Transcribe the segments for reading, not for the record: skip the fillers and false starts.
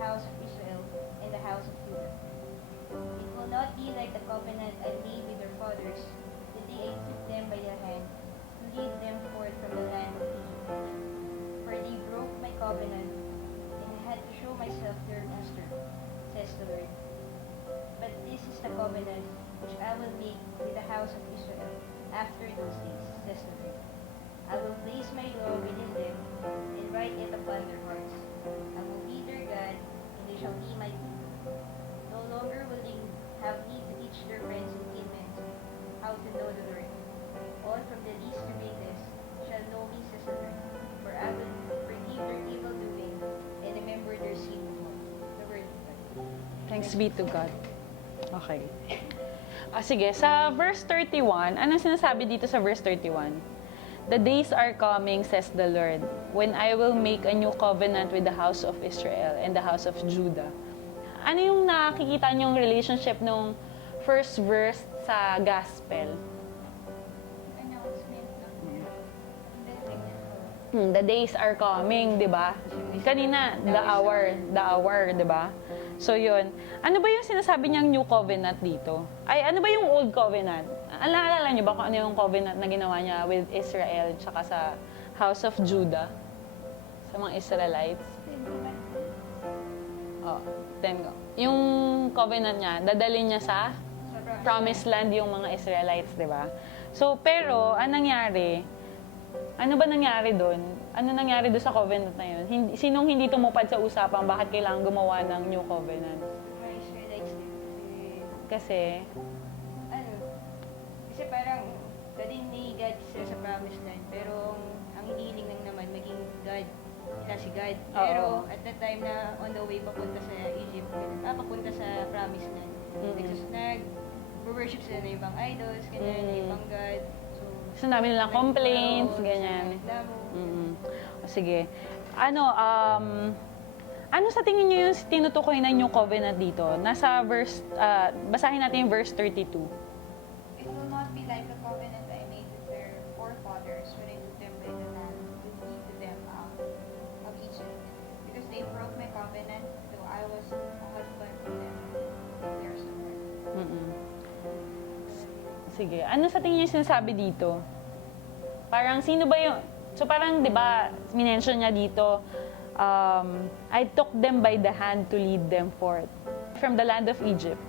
house of Israel and the house of Judah. It will not be like the covenant I made with their fathers, the day I took them by the hand to lead them forth from the land of Egypt. For they broke my covenant, and I had to show myself their master, says the Lord. But this is the covenant which I will make with the house of Israel after those days, says the Lord. I will place my law within them and write it upon their hearts. I will be their God, and they shall be my people. No longer will they have need to teach their friends and kinsmen how to know the Lord. All from the least to greatest shall know me, says the Lord. For I will forgive their evil doing and remember their sin no more. The word of God. Thanks be to God. Okay. Sige, sa verse 31, anong sinasabi dito sa verse 31? The days are coming, says the Lord, when I will make a new covenant with the house of Israel and the house of Judah. Ano yung nakikita niyong relationship nung first verse sa gospel? Announcement ng The days are coming, di ba? Kanina, the hour, di ba? So yun. Ano ba yung sinasabi niyang new covenant dito? Ay, ano ba yung old covenant? Alala niyo ba kung ano yung covenant na ginawa niya with Israel tsaka sa house of Judah? Sa mga Israelites? Oh, yung covenant niya, dadalhin niya sa promised land yung mga Israelites, di ba? So, pero, anong nangyari? Ano ba nangyari doon? Ano nangyari doon sa covenant na yun? Sinong hindi tumupad sa usapang bakit kailangan gumawa ng new covenant? mga Israelites din. Kasi, Kasi parang dadin ni God sila sa promised land, pero ang hinihiling lang naman maging God, sila si God. Pero at that time na on the way papunta sa Egypt, papunta sa promised land, nag-worship sila ng ibang idols, ganyan, ibang God. so dami nilang complaints, ganyan. Sige. Ano sa tingin niyo yung tinutukoy na new covenant dito? Nasa verse, basahin natin yung verse 32. It will not be like the covenant I made with their forefathers when I took them by the hand to lead them out of Egypt, because they broke my covenant, though I was a husband to them. There's the word. Sige. Ano sa tingin niyo yung sinasabi dito? Parang sino ba yung... So parang, di ba, minention niya dito, I took them by the hand to lead them forth from the land of Egypt,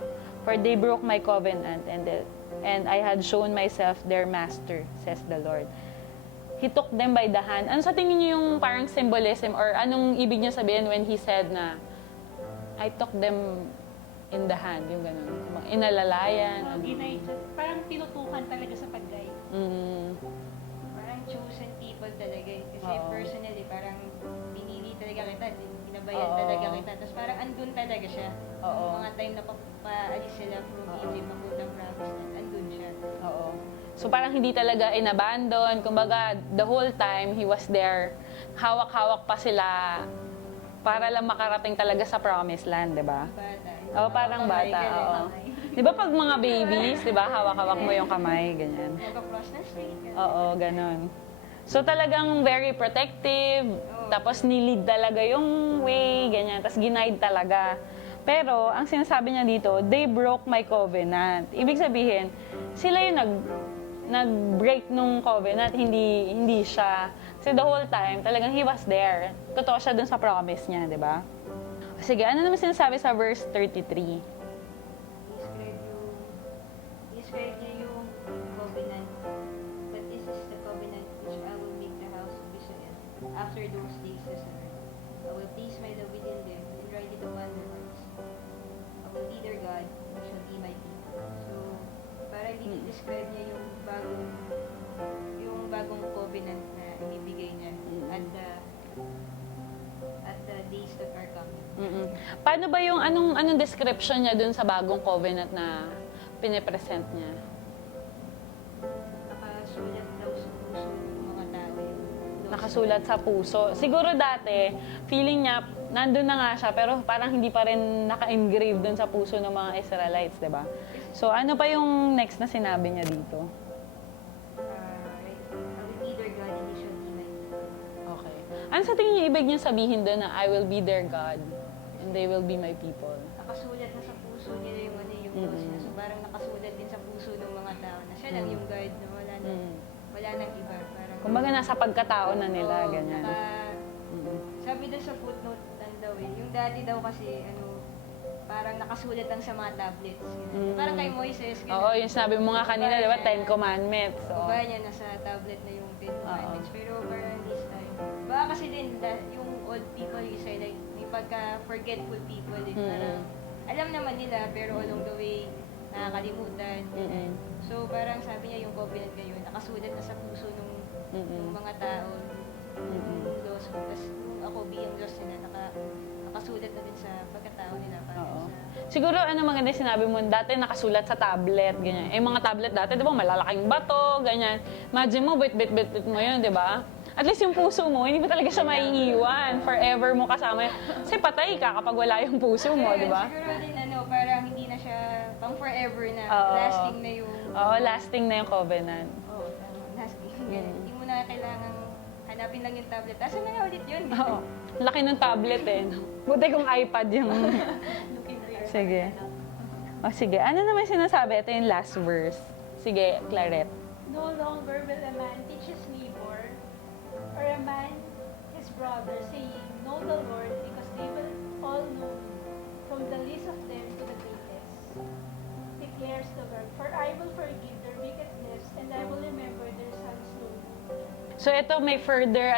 for they broke my covenant, and I had shown myself their master, says the Lord. He took them by the hand. Ano sa tingin niyo yung parang symbolism, or anong ibig niya sabihin when he said na, I took them in the hand, yung gano'n. Inalalayan. Parang tinutukan talaga sa pag-guide. Parang chosen people talaga eh. Kasi personally, parang pinili talaga kita, binabayan talaga kita. Tapos parang andun talaga siya. Mga time na paalis sila from Egypt, papuntang promised land, andun siya. Oo. So parang hindi talaga inabandon. Kumbaga, the whole time, he was there. Hawak-hawak pa sila para lang makarating talaga sa promised land, di ba? Bata. Oo, parang bata. Oo. Di ba pag mga babies, di ba, hawak-hawak mo yung kamay, ganyan. Nag-cross na street. Oo, ganon. So talagang very protective, tapos nilid talaga yung way, ganyan, tapos ginaid talaga. Pero, ang sinasabi niya dito, they broke my covenant. Ibig sabihin, sila yung nag-break nung covenant, hindi siya. Kasi the whole time, talagang he was there. Totoo siya dun sa promise niya, di ba? Sige, ano naman sinasabi sa verse 33? Describe niya yung covenant. But this is the covenant which I will make the house of Israel after those days, says the Lord. I will place my law within them and write it upon their hearts. I will be their God, and they shall be my people. So, parang describe niya yung bagong covenant na ibibigay niya at the days that are coming. Paano ba yung anong description niya dun sa bagong covenant na pinipresent niya? Nakasulat daw sa puso ng mga tao yung Nakasulat sa puso. Siguro dati, feeling niya, nandun na nga siya, pero parang hindi pa rin naka-engrave dun sa puso ng mga Israelites, di ba? So, ano pa yung next na sinabi niya dito? I will be their God and they shall be my people. Okay. Ano sa tingin niyo ibig niya sabihin doon na I will be their God and they will be my people. Nakasulat na sa puso nila yung ano yung Mm-mm. laws niya. So parang nakasulat din sa puso ng mga tao na siya lang yung guide na Mm. wala nang iba. Parang, Kumbaga nasa pagkatao na nila, Oo, ganyan. Mm. sabi doon sa footnote lang daw yung dati daw kasi parang nakasulat lang sa mga tablets. Mm. Parang kay Moises. Oo, yung sabi mo nga kanina, di ba, 10 Commandments. So, Baba niya nasa tablet na yung 10 Commandments. Pero parang this time, baka kasi din yung old people say like may pagka-forgetful people din. Parang alam naman nila pero along the way nakakalimutan. Mm-mm. So parang sabi niya yung covenant ngayon, nakasulat na sa puso ng mga tao, yung laws. Tapos nung ako bilang Diyos nila, nakasulat na din sa pagkatao nila. Para Oo. sa, Siguro, maganda yung sinabi mo, dati nakasulat sa tablet, ganyan. Mga tablet dati, di ba, malalaking bato, ganyan. Imagine mo, bit mo yun, di ba? At least yung puso mo, hindi mo talaga siya maiiwan. Forever mo kasama yun. Kasi patay ka kapag wala yung puso mo, di ba? Siguro din parang hindi na siya pang forever na, Oo. lasting na yung... Oo, lasting na yung covenant. Oo, tama, lasting. Hindi mo na kailangan hanapin lang yung tablet. Asan na nga ulit yun? Oo. Laki ng tablet eh. Buti kung iPad yung... Looking for your Sige. O sige, ano naman sinasabi? Ito yung last verse. Sige, Claret. No longer will a man teach his neighbor, or a man his brother, saying, Know the Lord, because they will all know me, from the least of them to the greatest, declares the Lord. For I will forgive their wickedness, and I will remember their sins no more. So ito may further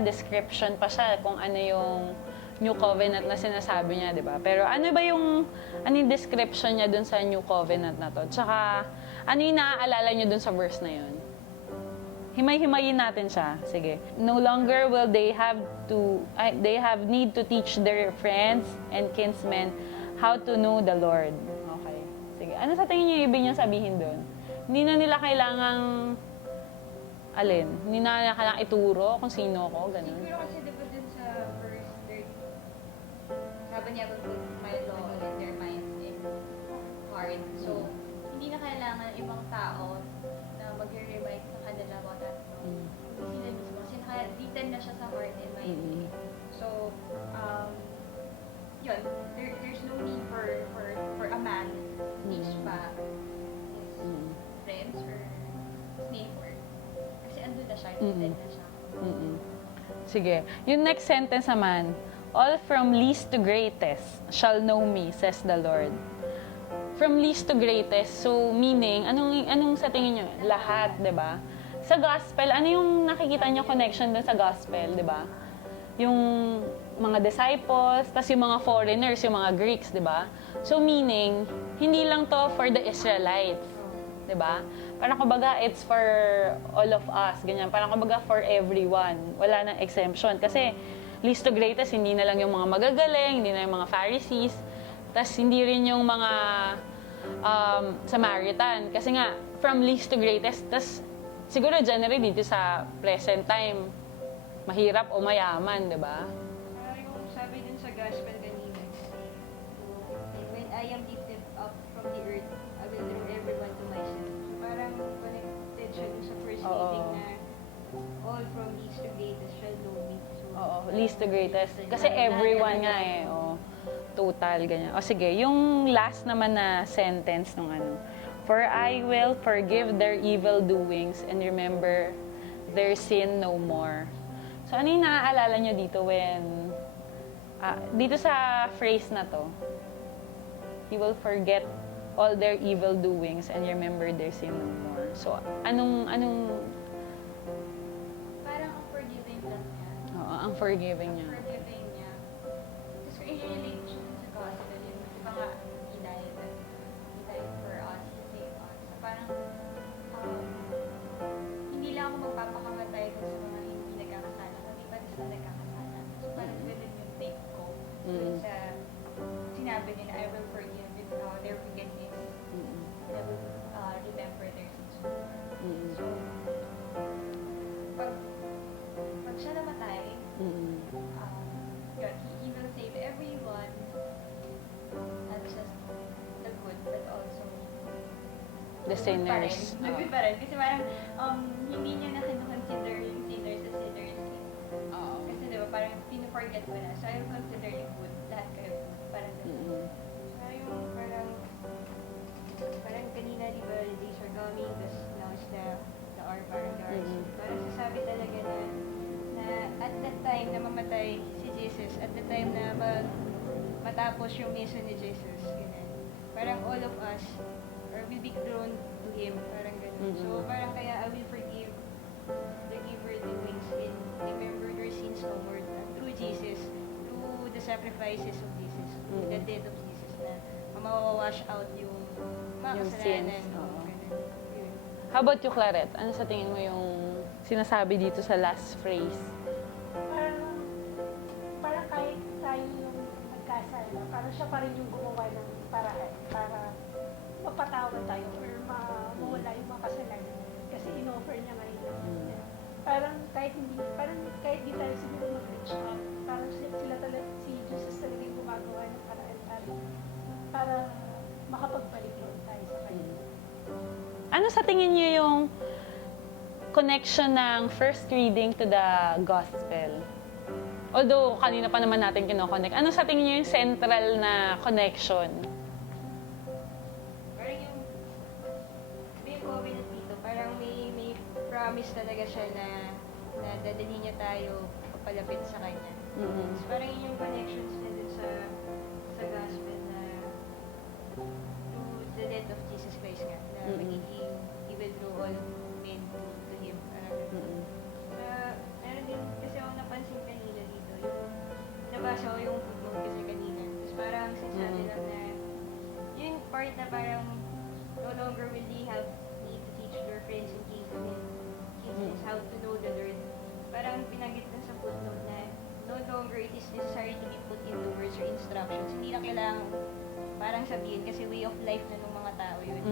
description pa siya kung ano yung New Covenant na sinasabi niya, di ba? Pero ano yung description niya dun sa New Covenant na to? Tsaka ano yung naaalala niyo dun sa verse na yun? Himay-himayin natin siya. Sige. No longer will they have need to teach their friends and kinsmen how to know the Lord. Okay. Sige. Ano sa tingin niyo ibig niyang sabihin dun? Hindi na nila kailangang Hindi na nila kailangang ituro kung sino ko, ganun. Siguro kasi diba dun sa verse 30, sabi niya, will put my law in their mind and heart. So, hindi na kailangan ibang tao na mag-remind sa kanila about that law. Hindi sila mismo. Kasi written na siya sa heart and mind. So, yun, there's no need for a man to teach pa his friends or his neighbor. Kasi andun na siya, written na siya. Sige. Yung next sentence naman, all from least to greatest shall know me, says the Lord. From least to greatest, so meaning, anong sa tingin nyo? Lahat, di ba? Sa gospel, ano yung nakikita nyo connection dun sa gospel, di ba? Yung mga disciples, tas yung mga foreigners, yung mga Greeks, di ba? So meaning, hindi lang to for the Israelites, di ba? Parang kumbaga, it's for all of us, ganyan. Parang kumbaga, for everyone. Wala nang exemption. Kasi, least to greatest, hindi na lang yung mga magagaling, hindi na yung mga Pharisees, tas hindi rin yung mga Samaritan. Kasi nga, from least to greatest, tas siguro generally dito sa present time, mahirap o mayaman, di ba? Yung sabi dun sa gospel kanina, when I am lifted up from the earth, I will draw everyone to myself. So parang connected siya dun sa first reading na all from least to greatest shall know me. So, Oo, least to greatest. Kasi everyone nga eh. Oo, total, ganyan. O sige, yung last naman na sentence nung For I will forgive their evil doings and remember their sin no more. So ano yung naaalala nyo dito when, dito sa phrase na to, He will forget all their evil doings and remember their sin no more. So anong Parang ang forgiving lang niya. Oo, ang forgiving niya. Forgiving niya. Tapos kung i-relate siya sa gospel, yung di ba nga, He died for us, to save us. So parang, hindi lang ako magpapakamatay dun sa mga hindi nagkakasala, kundi pati sa nagkakasala. So parang ganun yung take ko. Dun sa sinabi niya na I will forgive their wickedness. I will remember their sins. So, pag siya namatay, yun, he will save everyone, not just the good, but also The sinners. The good pa rin. Kasi parang, hindi niya na consider yung sinners as sinners. Kasi diba, parang forget ko na. So, I will consider you good. Lahat kayo good. Parang ganun. Mm-mm. So, yung parang kanina, di ba, the days are coming, tapos now is the hour, parang the hours. Mm-mm. Parang sasabi talaga na at that time na mamatay si Jesus, at the time na matapos yung mission ni Jesus, ganun. Parang all of us will be thrown to Him, parang ganun. So, Mm-mm. parang kaya I will forgive the giver the wings and remember their sins no more through Jesus, through the sacrifices of Jesus, through the death of Jesus na mawawash out yung mga Yung kasalanan. sins, oo. Ganun. Yun. How about you, Claret? Ano sa tingin mo yung sinasabi dito sa last phrase? Parang kahit tayo yung nagkasala, parang siya pa rin yung gumawa ng paraan para mapatawad tayo or mawala yung mga kasalanan. Kasi in-offer niya ngayon. Parang kahit di tayo siguro mag-reach out, parang sila talaga, si Jesus talaga yung gumagawa ng paraan para makapagbalik yun tayo sa kanya. Ano sa tingin niyo yung connection ng first reading to the gospel? Although, kanina pa naman natin kinoconnect. Ano sa tingin niyo yung central na connection? Parang yung covenant dito, parang may promise talaga siya na dadalhin niya tayo papalapit sa kanya. Mm-mm. So, parang yun yung connections na dun sa gospel na through the death of Jesus Christ nga, na Mm-mm. magiging He will draw all men to Him. Parang ganun. Mm-mm. Meron din kasi ako napansin kanina dito, yung nabasa ko yung footnote kasi kanina. Tapos parang sinasabi lang na yung part na parang no longer will they have need to teach their friends and kids how to know the Lord. Parang pinanggit na sa footnote na no longer it is necessary to be put into words or instructions. Hindi na kailangan parang sabihin kasi way of life na ng mga tao yun.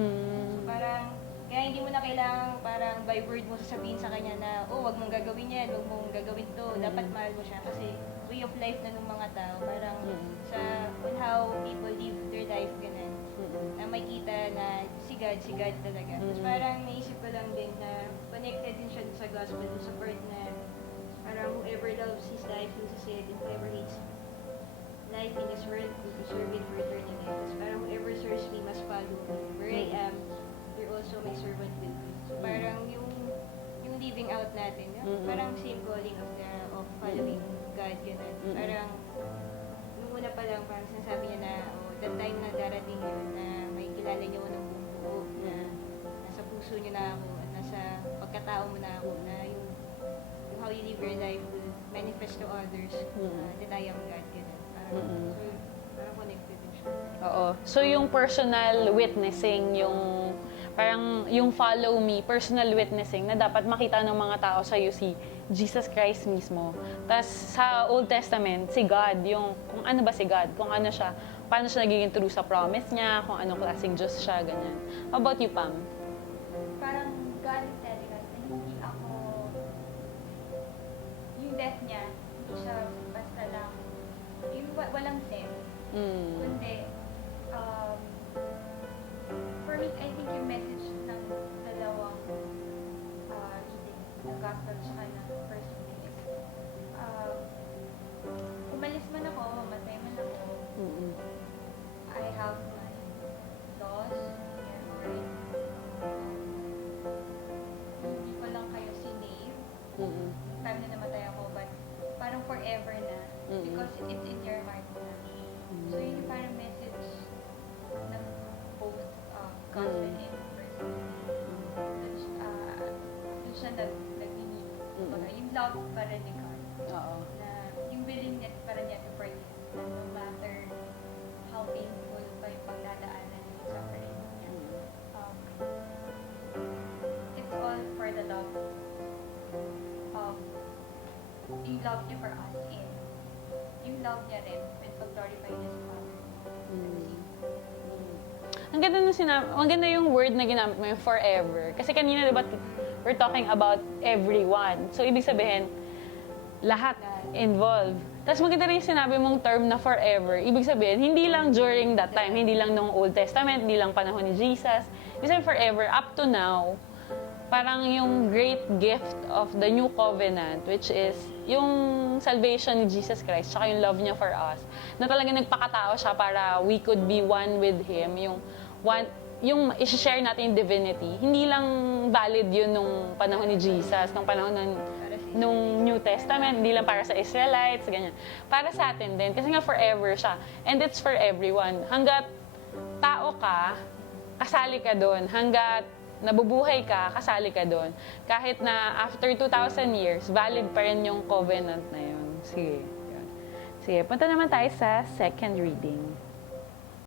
So parang kaya hindi mo na kailangan parang by word mo sasabihin sa kanya na oh, wag mong gagawin yan, wag mong gagawin to, dapat mahal mo siya kasi way of life na ng mga tao. Parang sa on how people live their life ganun. Na makita na si God talaga. Tapos parang naisip ko lang din na connected din siya sa gospel dun sa part na parang whoever loves his life loses it and whoever hates life in this world will preserve it for eternal life. Tapos parang whoever serves me must follow me. Where I am, you're also my servant with me. So parang yung living out natin, parang same calling of following God, ganun. Parang nung una pa lang parang sinasabi niya na that time na darating yun na may kilala niyo ng buong buo na nasa puso niyo na ako at nasa pagkatao mo na ako na yung how you live your life will manifest to others that I am God, ganun. So, parang connected din siya. Oo. So, yung personal witnessing, yung parang yung follow me, personal witnessing na dapat makita ng mga tao sa iyo si Jesus Christ mismo. Tapos sa Old Testament, si God, yung kung ano ba si God, kung ano siya, paano siya nagiging true sa promise niya, kung anong klaseng Diyos siya, ganyan. How about you, Pam? Parang God is telling us na hindi ako, yung death niya, hindi siya basta lang, yung walang sense. Kundi, for me, I think yung message ng dalawang reading, ng gospel tsaka ng first reading is, umalis man ako, mamatay man ako, I have my loss, therefore, hindi ko lang kayo sinave, time na namatay ako, but parang forever na, because it's in your heart na. So yun yung parang message ng both gospel and first dun siya nag-meet. Yung love pa rin ni God. Oo. Na yung willingness pa rin niya to forgive. Na no matter how painful pa yung pagdadaanan yung suffering niya. It's all for the love of yung love niya for us and yung love niya rin when pag-glorify niya sa Father. Ang ganda ang ganda yung word na ginamit mo, yung forever. Kasi kanina, diba, we're talking about everyone. So, ibig sabihin, lahat involved. Tapos maganda rin yung sinabi mong term na forever. Ibig sabihin, hindi lang during that time, hindi lang nung Old Testament, hindi lang panahon ni Jesus. Ibig sabihin, forever, up to now, parang yung great gift of the new covenant, which is yung salvation ni Jesus Christ, tsaka yung love niya for us, na talaga nagpakatao siya para we could be one with Him, yung i-share natin yung divinity. Hindi lang valid yun nung panahon ni Jesus, nung panahon nung New Testament, hindi lang para sa Israelites, ganyan. Para sa atin din, kasi nga forever siya. And it's for everyone. Hanggat tao ka, kasali ka doon. Hanggat nabubuhay ka, kasali ka doon. Kahit na after 2,000 years, valid pa rin yung covenant na yun. Sige. Yun. Sige, punta naman tayo sa second reading.